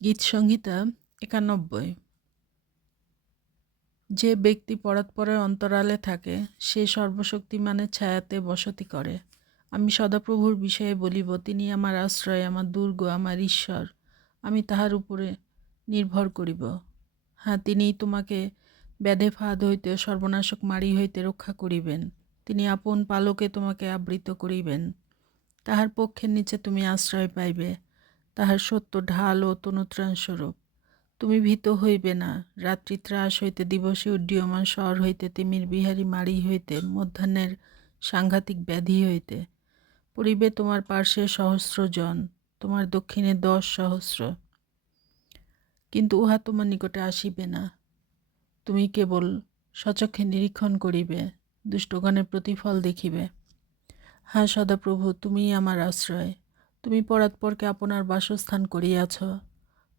গীতসংহিতা ৯১। যে ব্যক্তি পরাৎপরের অন্তরালে থাকে, সে সর্বশক্তিমানের ছায়াতে বসতি করে। আমি সদাপ্রভুর বিষয়ে বলিব, তিনি আমার আশ্রয়, আমার দুর্গ, আমার ঈশ্বর। আমি তাহার উপরে নির্ভর করিব। হ্যাঁ, তিনিই তোমাকে ব্যাধে ফাঁদ হইতে, সর্বনাশক মারি হইতে রক্ষা করিবেন। তিনি আপন পালকে তোমাকে আবৃত করিবেন। তাহার পক্ষের নিচে তুমি আশ্রয় পাইবে, তাহার সত্য ঢাল ও তনুত্রাণস্বরূপ। তুমি ভীত হইবে না। রাত্রি ত্রাস হইতে, দিবসে উড্ডীয়মান শহর হইতে, তিমির বিহারী মারি হইতে, মধ্যাহ্নের সাংঘাতিক ব্যাধি হইতে। পড়িবে তোমার পার্শ্বে সহস্র জন, তোমার দক্ষিণে 10,000। কিন্তু উহা তোমার নিকটে আসিবে না। তুমি কেবল সচক্ষে নিরীক্ষণ করিবে, দুষ্টগণের প্রতিফল দেখিবে। হ্যাঁ সদাপ্রভু, তুমিই আমার আশ্রয়। তুমি পরাৎপরকে আপনার বাসস্থান করিয়াছ।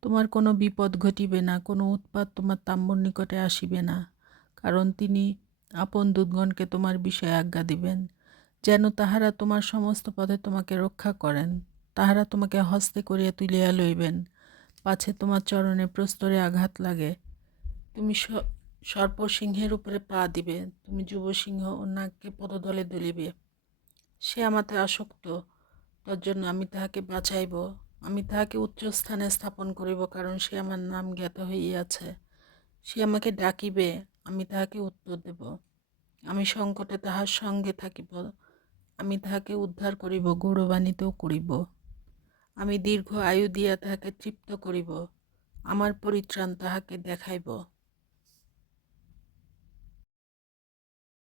তোমার কোনো বিপদ ঘটিবে না, কোনো উৎপাত তোমার তাম্বর নিকটে আসিবে না। কারণ তিনি আপন দূতগণকে তোমার বিষয়ে আজ্ঞা দিবেন, যেন তাহারা তোমার সমস্ত পথে তোমাকে রক্ষা করেন। তাহারা তোমাকে হস্তে করিয়া তুলিয়া লইবেন, পাছে তোমার চরণে প্রস্তরে আঘাত লাগে। তুমি সর্পসিংহের উপরে পা দিবে, তুমি যুবসিংহ ও নাগকে পদতলে দুলিবে। সে আমাতে আসক্ত, তজ্জন্য আমি তাহাকে বাঁচাইব। আমি তাহাকে উচ্চস্থানে স্থাপন করিব, কারণ সে আমার নাম জ্ঞাত হইয়াছে। সে আমাকে ডাকিবে, আমি তাহাকে উত্তর দেব। আমি সংকটে তাহার সঙ্গে থাকিব। আমি তাহাকে উদ্ধার করিব, গৌরবান্বিতও করিব। আমি দীর্ঘ আয়ু দিয়া তাহাকে তৃপ্ত করিব। আমার পরিত্রাণ তাহাকে দেখাইব।